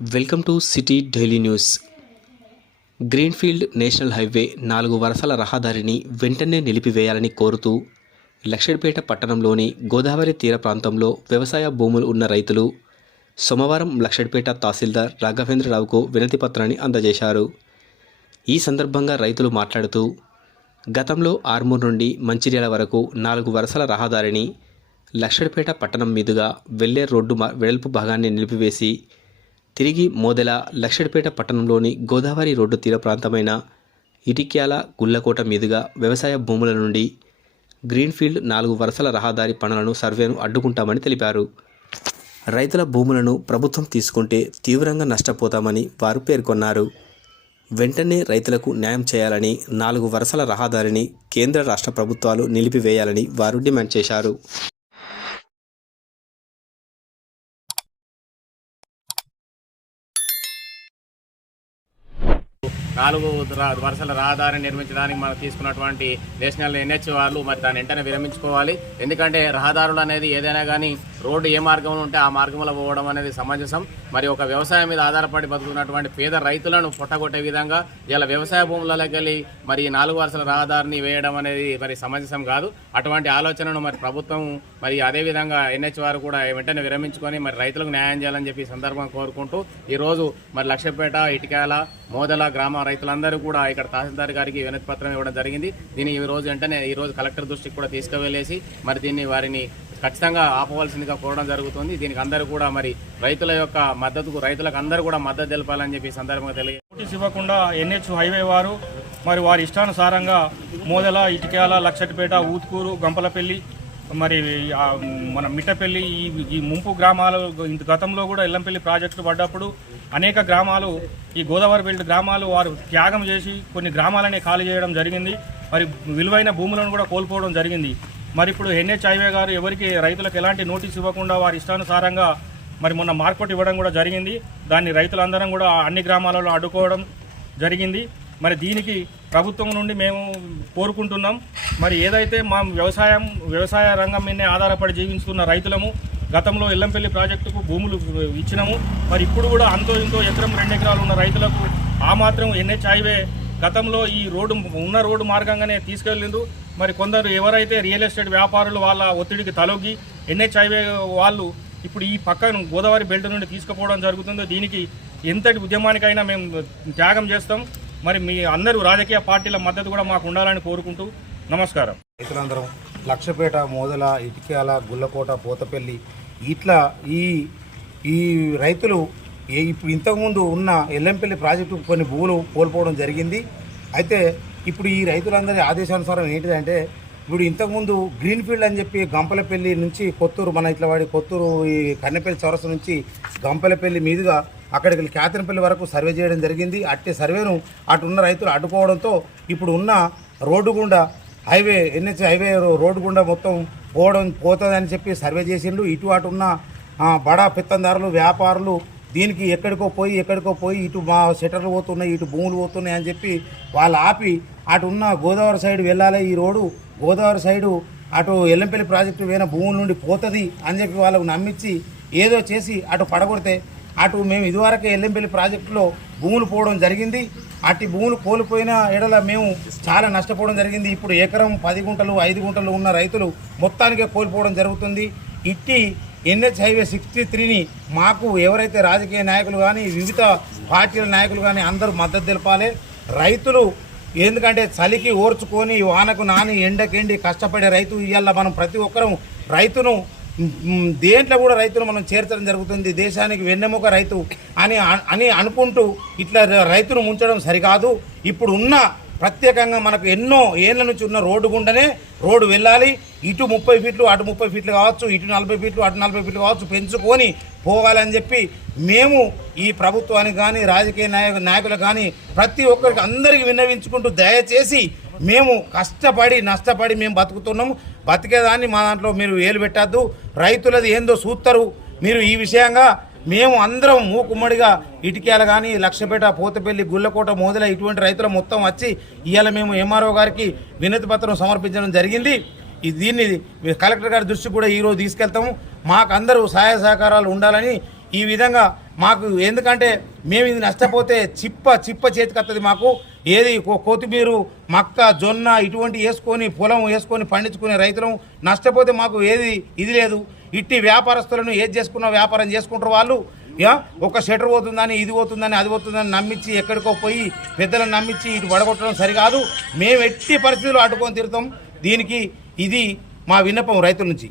Welcome to city daily news. Greenfield national highway నాలుగు వరుసల రహదారిని వెంటనే నిలిపివేయాలని కోరుతూ లక్షడ్పేట పట్టణంలోని గోదావరి తీర ప్రాంతంలో వ్యవసాయ భూములు ఉన్న రైతులు సోమవారం లక్షడ్పేట తహసీల్దార్ రాఘవేంద్రరావుకు వినతిపత్రాన్ని అందజేశారు. ఈ సందర్భంగా రైతులు మాట్లాడుతూ గతంలో ఆర్మూర్ నుండి మంచిర్యాల వరకు నాలుగు వరుసల రహదారిని లక్షడ్పేట పట్టణం మీదుగా వెళ్ళే రోడ్డు మ- వెడల్పు భాగాన్ని నిలిపివేసి తిరిగి మోదెల లక్షడిపేట పట్టణంలోని గోదావరి రోడ్డు తీర ప్రాంతమైన ఇటిక్యాల గుల్లకోట మీదుగా వ్యవసాయ భూముల నుండి గ్రీన్ఫీల్డ్ నాలుగు వరుసల రహదారి పనులను సర్వేను అడ్డుకుంటామని తెలిపారు. రైతుల భూములను ప్రభుత్వం తీసుకుంటే తీవ్రంగా నష్టపోతామని వారు పేర్కొన్నారు. వెంటనే రైతులకు న్యాయం చేయాలని నాలుగు వరుసల రహదారిని కేంద్ర రాష్ట్ర ప్రభుత్వాలు నిలిపివేయాలని వారు డిమాండ్ చేశారు. నాలుగు వరుసల రహదారిని నిర్మించడానికి మనం తీసుకున్నటువంటి నేషనల్ ఎన్హెచ్ వాళ్ళు మరి దాన్ని వెంటనే విరమించుకోవాలి. ఎందుకంటే రహదారులు అనేది ఏదైనా కానీ రోడ్డు ఏ మార్గంలో ఉంటే ఆ మార్గంలో పోవడం అనేది సమంజసం. మరి ఒక వ్యవసాయం మీద ఆధారపడి బతుకుతున్నటువంటి పేద రైతులను పొట్టగొట్టే విధంగా ఇలా వ్యవసాయ భూములలోకి వెళ్ళి మరి నాలుగు వరుసల రహదారిని వేయడం అనేది మరి సమంజసం కాదు. అటువంటి ఆలోచనను మరి ప్రభుత్వం మరి అదే విధంగా ఎన్హెచ్ వారు కూడా వెంటనే విరమించుకొని మరి రైతులకు న్యాయం చేయాలని చెప్పి సందర్భంగా కోరుకుంటూ ఈరోజు మరి లక్ష్యపేట ఇటికాల మోదల గ్రామ రైతులందరూ కూడా ఇక్కడ తహసీల్దార్ గారికి వినతి పత్రం ఇవ్వడం జరిగింది. దీన్ని ఈ రోజు వెంటనే ఈ రోజు కలెక్టర్ దృష్టికి కూడా తీసుకువెళ్ళేసి మరి దీన్ని వారిని ఖచ్చితంగా ఆపవలసిందిగా కోరడం జరుగుతుంది. దీనికి అందరూ కూడా మరి రైతుల యొక్క మద్దతుకు రైతులకు అందరూ కూడా మద్దతు తెలపాలని చెప్పి సందర్భంగా తెలియ నోటీస్ ఇవ్వకుండా ఎన్హెచ్ హైవే వారు మరి వారి ఇష్టానుసారంగా మోదల ఇటిక్యాల లక్షటిపేట ఊత్కూరు గంపలపల్లి మరి మన మిట్టపల్లి ఈ ఈ ముంపు గ్రామాలు ఇంత గతంలో కూడా ఎల్లంపల్లి ప్రాజెక్టు పడ్డప్పుడు అనేక గ్రామాలు ఈ గోదావరి బెల్ట్ గ్రామాలు వారు త్యాగం చేసి కొన్ని గ్రామాలనే ఖాళీ చేయడం జరిగింది. మరి విలువైన భూములను కూడా కోల్పోవడం జరిగింది. మరి ఇప్పుడు ఎన్హెచ్ హైవే గారు ఎవరికి రైతులకు ఎలాంటి నోటీస్ ఇవ్వకుండా వారి ఇష్టానుసారంగా మరి మొన్న మార్కెట్ ఇవ్వడం కూడా జరిగింది. దాన్ని రైతులందరం కూడా అన్ని గ్రామాలలో అడ్డుకోవడం జరిగింది. మరి దీనికి ప్రభుత్వం నుండి మేము కోరుకుంటున్నాం. మరి ఏదైతే మా వ్యవసాయం వ్యవసాయ రంగం మీదనే ఆధారపడి జీవిస్తున్న రైతులము గతంలో ఎల్లంపల్లి ప్రాజెక్టుకు భూములు ఇచ్చినాము మరి ఇప్పుడు కూడా అంతో ఇంతో ఎకరం రెండు ఎకరాలు ఉన్న రైతులకు ఆ మాత్రం ఎన్హెచ్ హైవే గతంలో ఈ రోడ్డు ఉన్న రోడ్డు మార్గంగానే తీసుకెళ్ళిండ్రు. మరి కొందరు ఎవరైతే రియల్ ఎస్టేట్ వ్యాపారులు వాళ్ళ ఒత్తిడికి తలొగ్గి ఎన్హెచ్ హైవే వాళ్ళు ఇప్పుడు ఈ పక్కన గోదావరి బెల్ట్ నుండి తీసుకుపోవడం జరుగుతుందో దీనికి ఎంతటి ఉద్యమానికైనా మేము త్యాగం చేస్తాం. మరి మీ అందరూ రాజకీయ పార్టీల మద్దతు కూడా మాకు ఉండాలని కోరుకుంటూ నమస్కారం. రైతులందరం లక్షపేట మోదల ఇటిక్యాల గుల్లకోట పోతపల్లి ఇట్లా ఈ ఈ రైతులు ఇప్పుడు ఇంతకుముందు ఉన్న ఎల్లంపల్లి ప్రాజెక్టు కొన్ని భూములు కోల్పోవడం జరిగింది. అయితే ఇప్పుడు ఈ రైతులందరి ఆదేశానుసారం ఏంటిదంటే ఇప్పుడు ఇంతకుముందు గ్రీన్ ఫీల్డ్ అని చెప్పి గంపలపల్లి నుంచి కొత్తూరు మన ఇట్లా వాడి కొత్తూరు ఈ కన్నెపల్లి చౌరస నుంచి గంపలపల్లి మీదుగా అక్కడికి వెళ్ళి కేతనపల్లి వరకు సర్వే చేయడం జరిగింది. అట్టే సర్వేను అటున్న రైతులు అడ్డుకోవడంతో ఇప్పుడు ఉన్న రోడ్డు గుండా హైవే ఎన్హెచ్ హైవే రోడ్డు గుండా మొత్తం పోవడం పోతుందని చెప్పి సర్వే చేసిండు. ఇటు అటు ఉన్న బడా పెత్తందారులు వ్యాపారులు దీనికి ఎక్కడికో పోయి ఎక్కడికో పోయి ఇటు మా షటర్లు పోతున్నాయి ఇటు భూములు పోతున్నాయి అని చెప్పి వాళ్ళు ఆపి అటు ఉన్న గోదావరి సైడ్ వెళ్ళాలి ఈ రోడ్డు. గోదావరి సైడు అటు ఎల్లంపల్లి ప్రాజెక్టు పోయిన భూముల నుండి పోతుంది అని చెప్పి వాళ్ళకు నమ్మించి ఏదో చేసి అటు పడగొడితే అటు మేము ఇదివరకే ఎల్లంపల్లి ప్రాజెక్టులో భూములు పోవడం జరిగింది. అట్టి భూములు కోల్పోయిన ఎడల మేము చాలా నష్టపోవడం జరిగింది. ఇప్పుడు ఎకరం పది గుంటలు ఐదు గుంటలు ఉన్న రైతులు మొత్తానికే కోల్పోవడం జరుగుతుంది. ఇట్టి ఎన్హెచ్ హైవే సిక్స్టీ త్రీని మాకు ఎవరైతే రాజకీయ నాయకులు కానీ వివిధ పార్టీల నాయకులు కానీ అందరూ మద్దతు తెలపాలి. రైతులు ఎందుకంటే చలికి ఓర్చుకొని వానకు నాని ఎండకెండి కష్టపడే రైతు ఇవాళ మనం ప్రతి ఒక్కరం రైతును దేంట్లో కూడా రైతును మనం చేర్చడం జరుగుతుంది దేశానికి వెన్నెముక రైతు అని అని అనుకుంటూ ఇట్లా రైతును ముంచడం సరికాదు. ఇప్పుడు ఉన్న ప్రత్యేకంగా మనకు ఎన్నో ఏళ్ళ నుంచి ఉన్న రోడ్డు గుండనే రోడ్డు వెళ్ళాలి. ఇటు ముప్పై ఫీట్లు అటు ముప్పై ఫీట్లు కావచ్చు ఇటు నలభై ఫీట్లు అటు నలభై ఫీట్లు కావచ్చు పెంచుకొని పోవాలని చెప్పి మేము ఈ ప్రభుత్వానికి కానీ రాజకీయ నాయక నాయకులకు కానీ ప్రతి ఒక్కరికి అందరికీ విన్నవించుకుంటూ దయచేసి మేము కష్టపడి నష్టపడి మేము బతుకుతున్నాము. బతికేదాన్ని మా దాంట్లో మీరు వేలు పెట్టద్దు. రైతులది ఏందో చూస్తారు మీరు ఈ విషయంగా మేము అందరం మూకుమ్మడిగా ఇటుకేల కానీ లక్షపేట పోతపల్లి గుల్లకోట మోదల ఇటువంటి రైతులు మొత్తం వచ్చి ఇవాళ మేము ఎంఆర్ఓ గారికి వినతి పత్రం సమర్పించడం జరిగింది. దీన్ని కలెక్టర్ గారి దృష్టి కూడా ఈరోజు తీసుకెళ్తాము. మాకు అందరూ సహాయ సహకారాలు ఉండాలని ఈ విధంగా మాకు ఎందుకంటే మేము ఇది నష్టపోతే చిప్ప చిప్ప చేతికి మాకు. ఏది కొత్తిమీరు మక్క జొన్న ఇటువంటి వేసుకొని పొలం వేసుకొని పండించుకునే రైతులం నష్టపోతే మాకు ఏది ఇది లేదు. ఇట్టి వ్యాపారస్తులను ఏది చేసుకున్న వ్యాపారం చేసుకుంటారు వాళ్ళు. ఒక షటర్ పోతుందని ఇది పోతుందని అది పోతుందని నమ్మించి ఎక్కడికో పోయి పెద్దలను నమ్మించి ఇటు పడగొట్టడం సరికాదు. మేము ఎట్టి పరిస్థితులు అడ్డుకొని తిరుగుతాం. దీనికి ఇది మా విన్నపం రైతుల నుంచి.